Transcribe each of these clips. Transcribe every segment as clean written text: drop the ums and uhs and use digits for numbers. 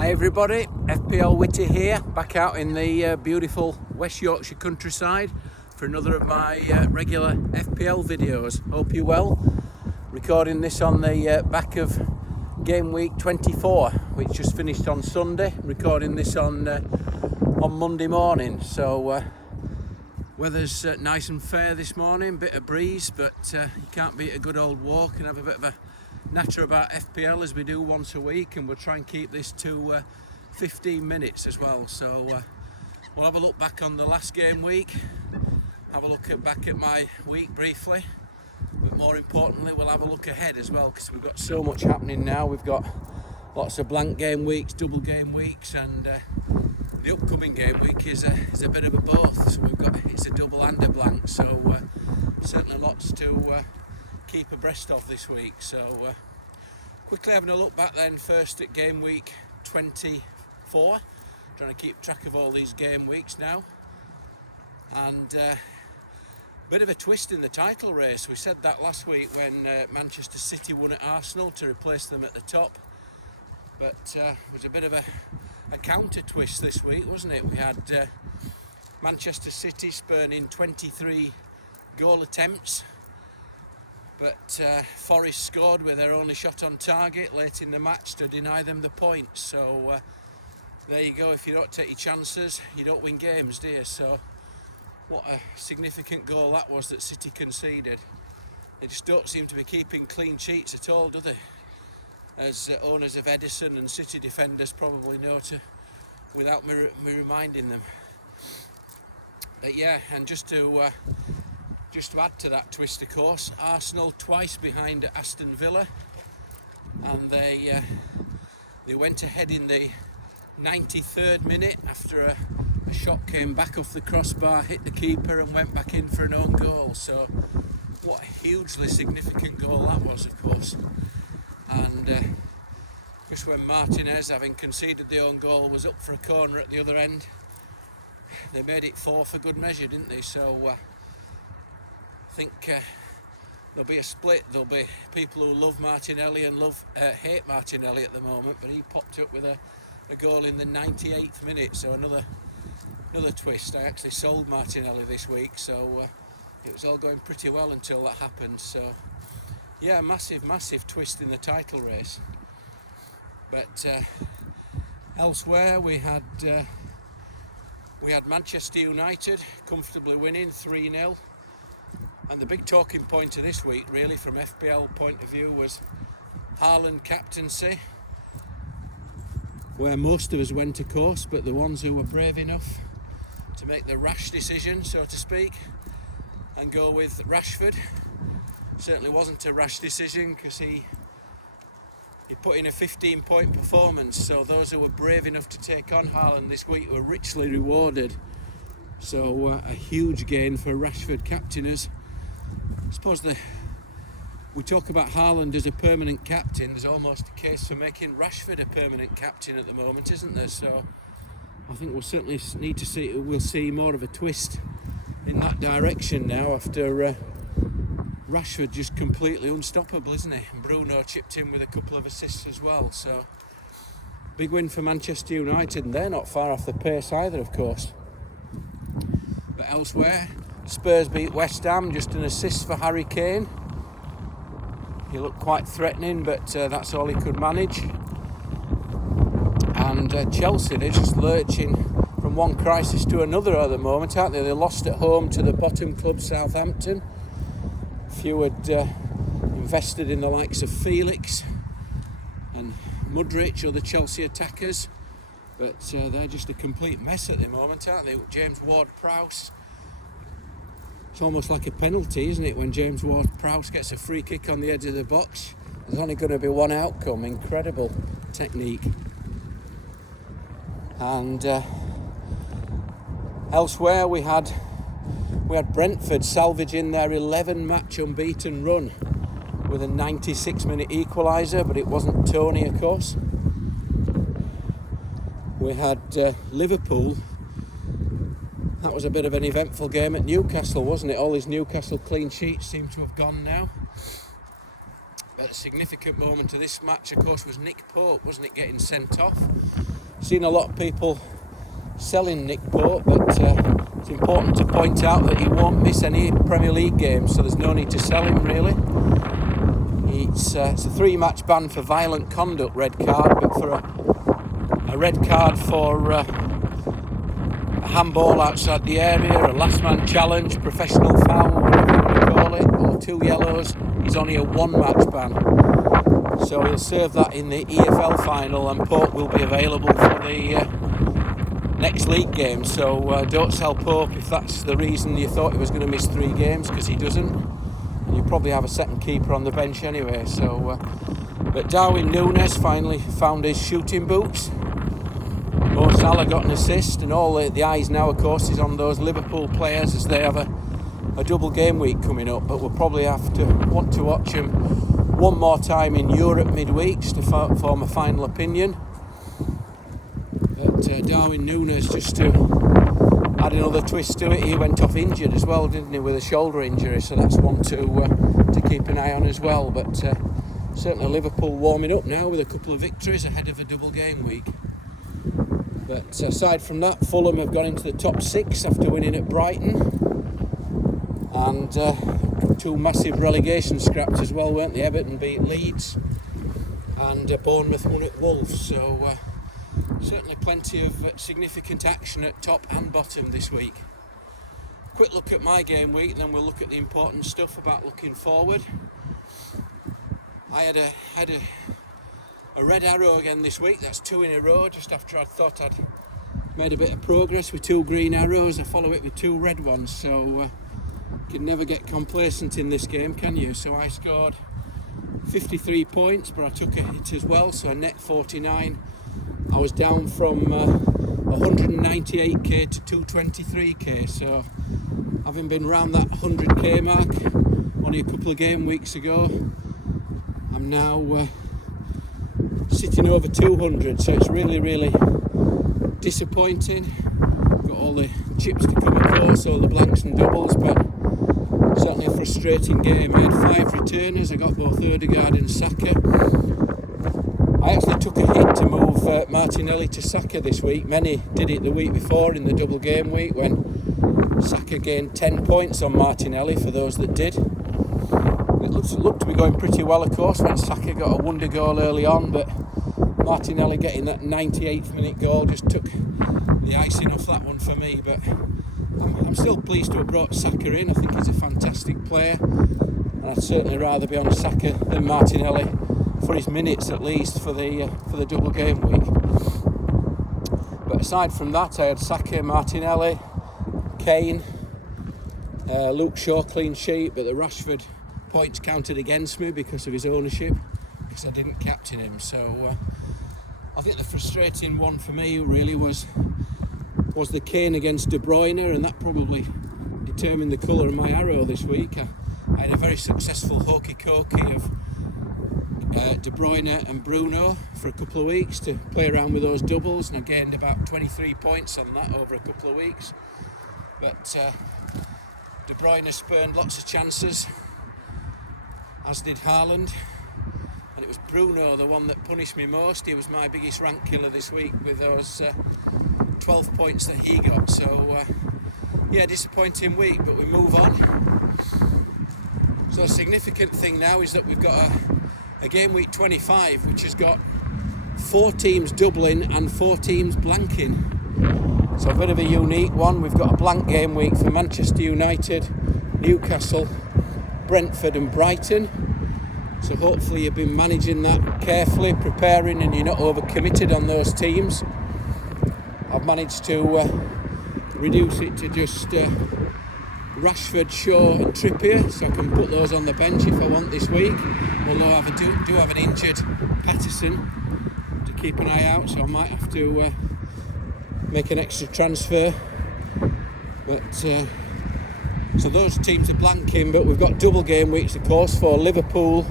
Hi everybody, FPL Witty here, back out in the beautiful West Yorkshire countryside for another of my regular FPL videos. Hope you're well. Recording this on the back of game week 24, which just finished on Sunday. Recording this on Monday morning, so weather's nice and fair this morning, bit of breeze, but you can't beat a good old walk and have a bit of a natter about FPL as we do once a week, and we'll try and keep this to 15 minutes as well. So we'll have a look back on the last game week, have a look back at my week briefly, but more importantly we'll have a look ahead as well, because we've got so much happening now. We've got lots of blank game weeks, double game weeks, and the upcoming game week is a bit of a both. So it's a double and a blank, so certainly lots to keep abreast of this week. So quickly having a look back then first at game week 24, trying to keep track of all these game weeks now, and bit of a twist in the title race. We said that last week when Manchester City won at Arsenal to replace them at the top, but it was a bit of a counter twist this week, wasn't it? We had Manchester City spurning 23 goal attempts, but Forest scored with their only shot on target late in the match to deny them the points. So there you go. If you don't take your chances, you don't win games, do you? So what a significant goal that was that City conceded. They just don't seem to be keeping clean sheets at all, do they? As owners of Edison and City defenders probably know without me reminding them. But yeah, and just to add to that twist, of course, Arsenal twice behind Aston Villa, and they went ahead in the 93rd minute after a shot came back off the crossbar, hit the keeper and went back in for an own goal. So what a hugely significant goal that was, of course. And just when Martinez, having conceded the own goal, was up for a corner at the other end, they made it 4 for good measure, didn't they? So I think there'll be a split. There'll be people who love Martinelli and hate Martinelli at the moment, but he popped up with a goal in the 98th minute, so another twist. I actually sold Martinelli this week, so it was all going pretty well until that happened. So yeah, massive twist in the title race. But elsewhere we had Manchester United comfortably winning 3-0. And the big talking point of this week, really, from FPL point of view, was Haaland captaincy, where most of us went, of course, but the ones who were brave enough to make the rash decision, so to speak, and go with Rashford. Certainly wasn't a rash decision, because he put in a 15-point performance, so those who were brave enough to take on Haaland this week were richly rewarded. So a huge gain for Rashford captainers. I suppose we talk about Haaland as a permanent captain. There's almost a case for making Rashford a permanent captain at the moment, isn't there? So I think we'll certainly need to see. We'll see more of a twist in that direction now after Rashford just completely unstoppable, isn't he? And Bruno chipped in with a couple of assists as well. So big win for Manchester United, and they're not far off the pace either, of course. But elsewhere, Spurs beat West Ham, just an assist for Harry Kane. He looked quite threatening, but that's all he could manage. And Chelsea, they're just lurching from one crisis to another at the moment, aren't they? They lost at home to the bottom club, Southampton. Few had invested in the likes of Felix and Mudryk, or the Chelsea attackers, but they're just a complete mess at the moment, aren't they? James Ward-Prowse. It's almost like a penalty, isn't it, when James Ward-Prowse gets a free kick on the edge of the box? There's only going to be one outcome. Incredible technique. And elsewhere we had Brentford salvaging their 11-match unbeaten run with a 96-minute equaliser, but it wasn't Tony, of course. We had Liverpool. That was a bit of an eventful game at Newcastle, wasn't it? All his Newcastle clean sheets seem to have gone now. But a significant moment of this match, of course, was Nick Pope, wasn't it, getting sent off? Seen a lot of people selling Nick Pope, but it's important to point out that he won't miss any Premier League games, so there's no need to sell him really. It's a 3-match ban for violent conduct, red card, but for a red card for a handball outside the area, a last man challenge, professional foul, whatever you want to call it, or 2 yellows, he's only a 1-match ban. So he'll serve that in the EFL final, and Pope will be available for the next league game. So don't sell Pope if that's the reason you thought he was going to miss 3 games, because he doesn't. And you probably have a second keeper on the bench anyway. So, but Darwin Núñez finally found his shooting boots. Mo Salah got an assist, and all the eyes now, of course, is on those Liverpool players as they have a double game week coming up. But we'll probably want to watch them one more time in Europe midweeks to form a final opinion. But Darwin Núñez, just to add another twist to it, he went off injured as well, didn't he, with a shoulder injury, so that's one to keep an eye on as well. But certainly Liverpool warming up now with a couple of victories ahead of a double game week. But aside from that, Fulham have gone into the top 6 after winning at Brighton, and 2 massive relegation scraps as well, weren't they? Everton beat Leeds, and Bournemouth won at Wolves. So certainly plenty of significant action at top and bottom this week. Quick look at my game week, then we'll look at the important stuff about looking forward. I had a red arrow again this week. That's 2 in a row, just after I thought I'd made a bit of progress with 2 green arrows. I follow it with 2 red ones, so you can never get complacent in this game, can you? So I scored 53 points, but I took a hit as well, so a net 49. I was down from 198k to 223k, so having been around that 100k mark only a couple of game weeks ago, I'm now sitting over 200, so it's really disappointing. Got all the chips to come, of course, all the blanks and doubles, but certainly a frustrating game. I had 5 returners. I got both Ødegaard and Saka. I actually took a hit to move Martinelli to Saka this week. Many did it the week before in the double game week when Saka gained 10 points on Martinelli, for those that did. It looked to be going pretty well, of course, when Saka got a wonder goal early on, but Martinelli getting that 98th minute goal just took the icing off that one for me. But I'm still pleased to have brought Saka in. I think he's a fantastic player, and I'd certainly rather be on Saka than Martinelli for his minutes, at least for the double game week. But aside from that, I had Saka, Martinelli, Kane, Luke Shaw clean sheet, but the Rashford points counted against me because of his ownership, because I didn't captain him. So I think the frustrating one for me really was the Kane against De Bruyne, and that probably determined the colour of my arrow this week. I had a very successful hokey-cokey of De Bruyne and Bruno for a couple of weeks to play around with those doubles, and I gained about 23 points on that over a couple of weeks. But De Bruyne spurned lots of chances, as did Haaland, and it was Bruno, the one that punished me most. He was my biggest rank killer this week with those 12 points that he got. So yeah, disappointing week, but we move on. So a significant thing now is that we've got a game week 25 which has got 4 teams doubling and 4 teams blanking. So a bit of a unique one. We've got a blank game week for Manchester United, Newcastle, Brentford and Brighton. So hopefully you've been managing that carefully, preparing, and you're not overcommitted on those teams. I've managed to reduce it to just Rashford, Shaw and Trippier, so I can put those on the bench if I want this week. Although I do have an injured Patterson to keep an eye out, so I might have to make an extra transfer. But so those teams are blanking, but we've got double game weeks, of course, for Liverpool,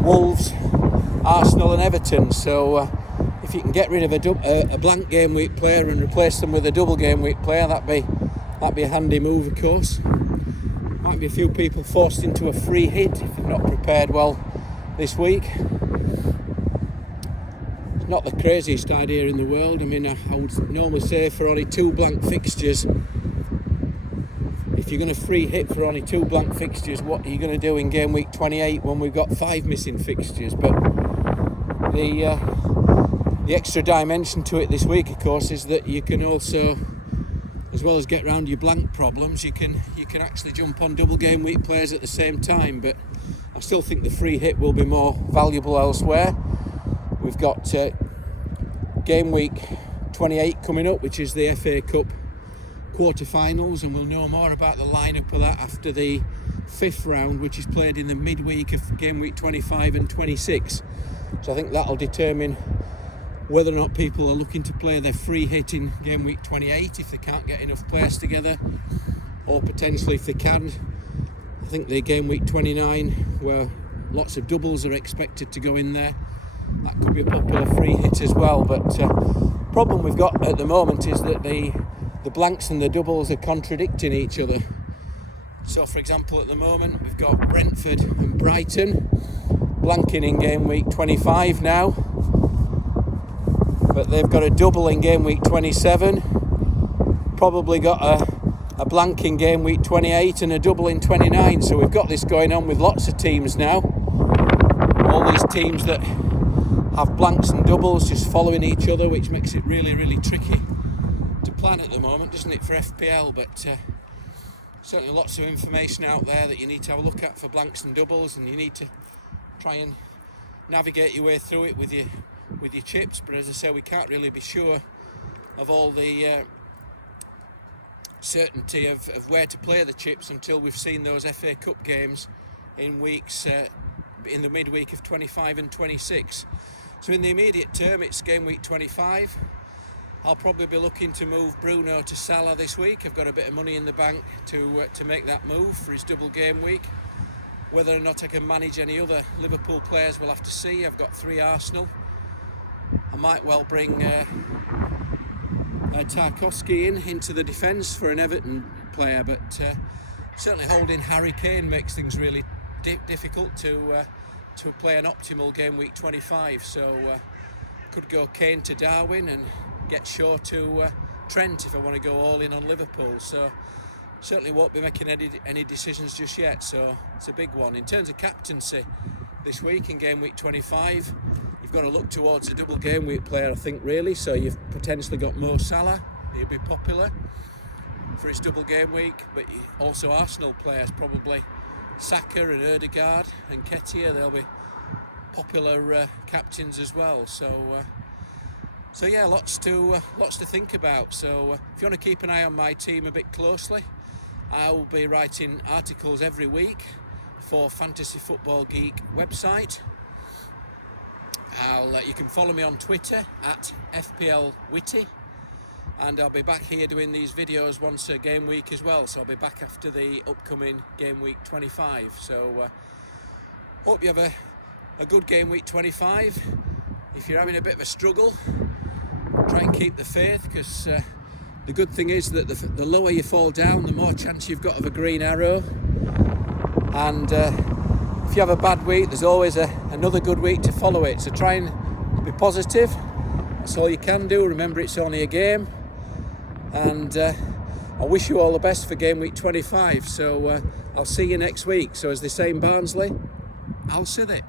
Wolves, Arsenal and Everton. So if you can get rid of a blank game week player and replace them with a double game week player, that'd be Might be a handy move, of course. Might be a few people forced into a free hit if they've not prepared well this week. It's not the craziest idea in the world. I mean, I would normally say for only 2 blank fixtures, if you're going to free hit for only 2 blank fixtures, what are you going to do in game week 28 when we've got 5 missing fixtures? But the extra dimension to it this week, of course, is that you can also, as well as get around your blank problems, you can actually jump on double game week players at the same time. But I still think the free hit will be more valuable elsewhere. We've got game week 28 coming up, which is the FA Cup quarter-finals, and we'll know more about the lineup of that after the 5th round, which is played in the midweek of game week 25 and 26. So I think that'll determine whether or not people are looking to play their free hit in game week 28 if they can't get enough players together, or potentially if they can. I think the game week 29, where lots of doubles are expected to go in there, that could be a popular free hit as well. But problem we've got at the moment is that the blanks and the doubles are contradicting each other. So for example, at the moment we've got Brentford and Brighton blanking in game week 25 now, but they've got a double in game week 27, probably got a blank in game week 28 and a double in 29. So we've got this going on with lots of teams now, all these teams that have blanks and doubles just following each other, which makes it really, really tricky to plan at the moment, doesn't it, for FPL? But certainly lots of information out there that you need to have a look at for blanks and doubles, and you need to try and navigate your way through it with your chips. But as I say, we can't really be sure of all the certainty of where to play the chips until we've seen those FA Cup games in weeks in the midweek of 25 and 26. So in the immediate term, it's game week 25. I'll probably be looking to move Bruno to Salah this week. I've got a bit of money in the bank to make that move for his double game week. Whether or not I can manage any other Liverpool players, we'll have to see. I've got 3 Arsenal. I might well bring Tarkowski into the defence for an Everton player, but certainly holding Harry Kane makes things really difficult to play an optimal game week 25. So could go Kane to Darwin and get Shaw to Trent if I want to go all in on Liverpool. So certainly won't be making any decisions just yet. So it's a big one in terms of captaincy this week in game week 25. You've got to look towards a double game week player, I think, really. So you've potentially got Mo Salah, he'll be popular for his double game week, but also Arsenal players, probably Saka and Ødegaard and Nketiah, they'll be popular captains as well. So yeah, lots to think about. So if you want to keep an eye on my team a bit closely, I will be writing articles every week for Fantasy Football Geek website. You can follow me on Twitter at FPL Witty, and I'll be back here doing these videos once a game week as well. So I'll be back after the upcoming game week 25. So hope you have a good game week 25. If you're having a bit of a struggle, try and keep the faith, because the good thing is that the lower you fall down, the more chance you've got of a green arrow. And if you have a bad week, there's always another good week to follow it. So try and be positive. That's all you can do. Remember, it's only a game. And I wish you all the best for game week 25. So I'll see you next week. So as they say in Barnsley, I'll see it.